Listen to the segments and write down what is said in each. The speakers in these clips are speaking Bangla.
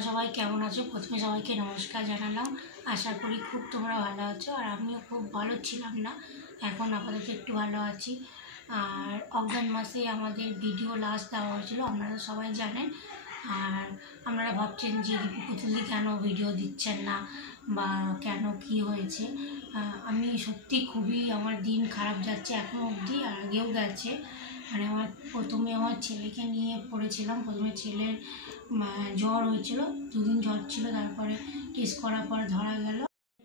তোমরা সবাই কেমন আছো? প্রথমে সবাইকে নমস্কার জানালাম। আশা করি খুব তোমরা ভালো আছো, আর আমিও খুব ভালো ছিলাম না, এখন আপাতত একটু ভালো আছি। আর অজ্ঞান মাসে আমাদের ভিডিও লাস্ট দেওয়া হয়েছিল, আপনারা সবাই জানেন। আর আপনারা ভাবছেন যে রিপু পুতুলি কেন ভিডিও দিচ্ছেন না বা কেন কি হয়েছে। আমি সত্যি খুবই আমার দিন খারাপ যাচ্ছে এখনও অবধি, আর আগেও গেছে। মানে প্রথমে আমার ছেলেকে নিয়ে পড়েছিলাম। প্রথমে ছেলের জ্বর হয়েছিল, 2 দিন জ্বর ছিল, তারপরে টেস্ট করার পর ধরা গেল,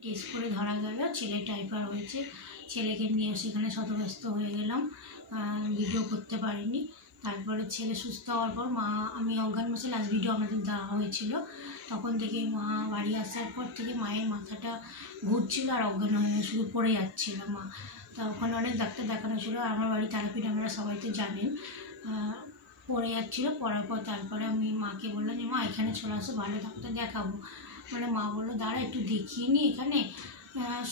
টেস্ট করে ধরা গেল ছেলে টাইফয়েড হয়েছে। ছেলেকে নিয়ে সেখানে শতব্যস্ত হয়ে গেলাম, ভিডিও করতে পারিনি। তারপরে ছেলে সুস্থ হওয়ার পর আমি অজ্ঞান মাসে লাস্ট ভিডিও আমাদের দেওয়া হয়েছিল, তখন থেকে মা বাড়ি আসার পর থেকে মায়ের মাথাটা ঘুরছিল আর অজ্ঞান হয়ে শুধু পড়ে যাচ্ছিল মা। তা ওখানে অনেক ডাক্তার দেখানো ছিল, আর আমার বাড়ি তারাপীঠ, আপনারা সবাই তো জানেন। পড়ে যাচ্ছিলো, পড়ার পর তারপরে আমি মাকে বললাম যে মা এখানে চলে আসো, ভালো ডাক্তার দেখাবো। মানে মা বললো দাঁড়া একটু দেখিয়ে নি এখানে,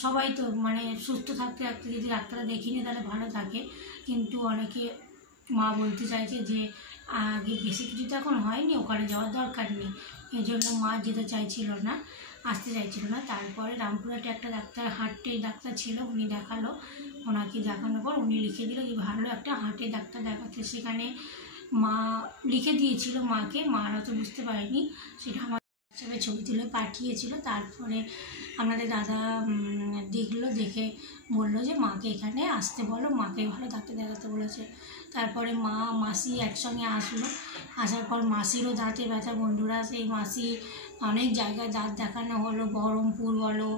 সবাই তো মানে সুস্থ থাকতে থাকতে যদি ডাক্তাররা দেখিয়ে নিই তাহলে ভালো থাকে। কিন্তু অনেকে মা বলতে চাইছে যে আগে বেশি কিছু তো এখন হয়নি, ওখানে যাওয়ার দরকার নেই, এই জন্য মা যেতে চাইছিল না, আসতে চাইছিল না। তারপরে রামপুরহাটে একটা ডাক্তার, হার্টের ডাক্তার ছিল, উনি দেখালো। ওনাকে দেখানোর পর উনি লিখে দিল যে ভালো একটা হার্টের ডাক্তার দেখাচ্ছে। সেখানে মা লিখে দিয়েছিল মাকে, মারা তো বুঝতে পারেনি, সেটা আমার হিসাবে ছবি তুলে পাঠিয়েছিল। তারপরে আমাদের দাদা দেখলো, দেখে বললো যে মাকে এখানে আসতে বলো, মাকে ভালো ডাক্তার দেখাতে বলেছে। তারপরে মা মাসি একসঙ্গে আসলো, আসার পর মাসিরও দাঁতে ব্যথা। বন্ধুরা, সেই মাসি অনেক জায়গায় দাঁত দেখানো হলো, বহরমপুর বলো,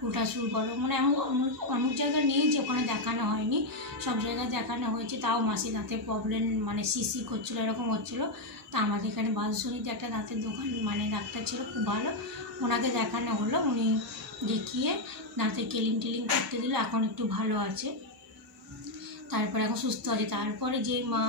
কোটাসুর বলো, মানে অনেক জায়গায় নেই যে ওখানে দেখানো হয়নি, সব জায়গায় দেখানো হয়েছে। তাও মাসি দাঁতের প্রবলেম, মানে সিসি করছিলো, এরকম হচ্ছিলো। তা আমাদের এখানে বালুশরীতে একটা দাঁতের দোকান মানে ডাক্তার ছিল, খুব ভালো, ওনাকে দেখানো হলো। উনি দেখিয়ে দাঁতে কেলিং টেলিং করতে দিল, এখন একটু ভালো আছে, তারপরে এখন সুস্থ আছে। তারপরে যে মা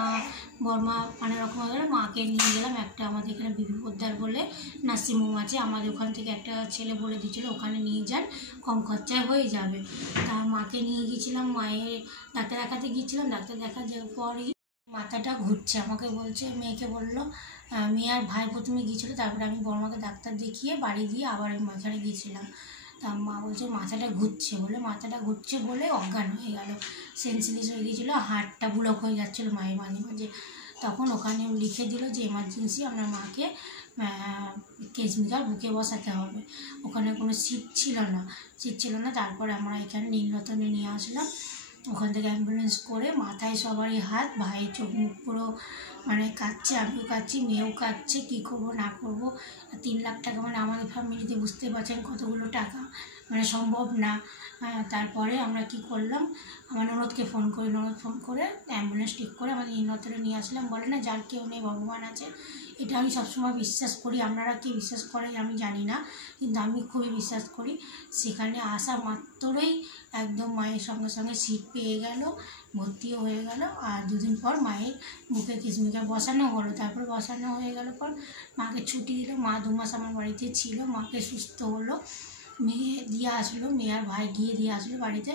বর্মা মানে রকম হয়ে গেল, মাকে নিয়ে গেলাম একটা আমাদের এখানে বিবি পোদ্দার বলে নার্সিংহোম আছে, আমাদের ওখান থেকে একটা ছেলে বলে দিয়েছিলো ওখানে নিয়ে যান, কম খরচায় হয়ে যাবে। তা মাকে নিয়ে গিয়েছিলাম, মায়ের ডাক্তার দেখাতে গিয়েছিলাম। ডাক্তার দেখা যাওয়ার পরই মাথাটা ঘুরছে, আমাকে বলছে, মেয়েকে বললো, মেয়ে আর ভাই প্রথমে গিয়েছিলো, তারপরে আমি বর্মাকে ডাক্তার দেখিয়ে বাড়ি দিয়ে আবার আমি মাথাটা গিয়েছিলাম। তা মা বলছে মাথাটা ঘুরছে বলে অজ্ঞান হয়ে গেল, সেন্সলেস হয়ে গিয়েছিলো, হার্টটা ব্লক হয়ে যাচ্ছিলো মায়ের মাঝে মাঝে। তখন ওখানে লিখে দিল যে এমার্জেন্সি আপনার মাকে কেসমিকার বুকে বসাতে হবে। ওখানে কোনো সিট ছিল না। তারপরে আমরা এখানে নীলরতনে নিয়ে আসলাম, ওখান থেকে অ্যাম্বুলেন্স করে। মাথায় সবারই হাত, ভাইয়ের চোখ মুখ পুরো মানে কাঁদছে, আমিও কাঁদছি, মেয়েও কাঁদছে, কী করবো না করবো। 3 লাখ টাকা মানে আমাদের ফ্যামিলিতে বুঝতে পারছেন কতগুলো টাকা, মানে সম্ভব না। তারপরে আমরা কি করলাম, আমার ননদকে ফোন করে অ্যাম্বুলেন্স ঠিক করে আমাদের নীলরতনে নিয়ে আসলাম। বলে না যার কেউ নেই ভগবান আছে, এটা আমি সবসময় বিশ্বাস করি। আপনারা কি বিশ্বাস করেন আমি জানি না, কিন্তু আমি খুবই বিশ্বাস করি। সেখানে আসা মাত্রই একদম মায়ের সঙ্গে সঙ্গে সিট পেয়ে গেল, ভর্তিও হয়ে গেল। আর 2 দিন পর মায়ের বুকে কিসমিকার বসানো হলো। তারপর বসানো হয়ে গেল পর মাকে ছুটি দিল, মা 2 মাস আমার বাড়িতে ছিল, মাকে সুস্থ হলো, মেয়ে দিয়ে আসলো, মেয়ে আর ভাই গিয়ে দিয়ে আসলো বাড়িতে।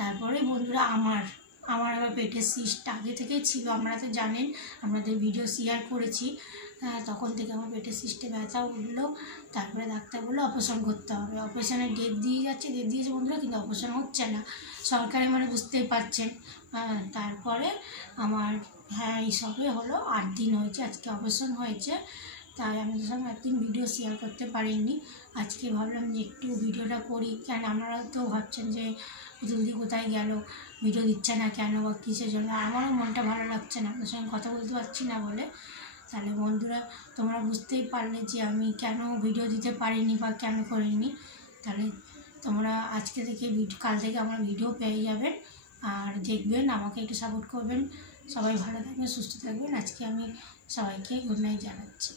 তারপরে বন্ধুরা আমার আবার পেটের সিস্ট আগে থেকেই ছিল, আপনারা তো জানেন, আপনাদের ভিডিও শেয়ার করেছি। তখন থেকে আমার পেটের সিস্টে ব্যথা উঠলো। তারপরে ডাক্তার বললো অপারেশন করতে হবে, অপারেশনের ডেট দিয়েছে বন্ধুরা, কিন্তু অপারেশন হচ্ছে না, সরকারি মানে বুঝতেই পারছেন। তারপরে আমার এই সবে হলো 8 দিন হয়েছে, আজকে অপারেশন হয়েছে। তাই আমাদের সঙ্গে একদিন ভিডিও শেয়ার করতে পারিনি, আজকে ভাবলাম যে একটু ভিডিওটা করি। কেন আপনারা তো ভাবছেন যে পুতুলদি কোথায় গেল, ভিডিও দিচ্ছে না কেন বা কিসের জন্য। আমারও মনটা ভালো লাগছে না, আপনার সঙ্গে কথা বলতে পারছি না বলে। তাহলে বন্ধুরা তোমরা বুঝতেই পারলে যে আমি কেন ভিডিও দিতে পারিনি বা কেন করিনি। তাহলে তোমরা আজকে থেকে কাল থেকে আমার ভিডিও পেয়ে যাবেন, আর দেখবেন, আমাকে একটু সাপোর্ট করবেন। সবাই ভালো থাকবেন, সুস্থ থাকবেন। আজকে আমি সবাইকে গুড নাইট জানাচ্ছি।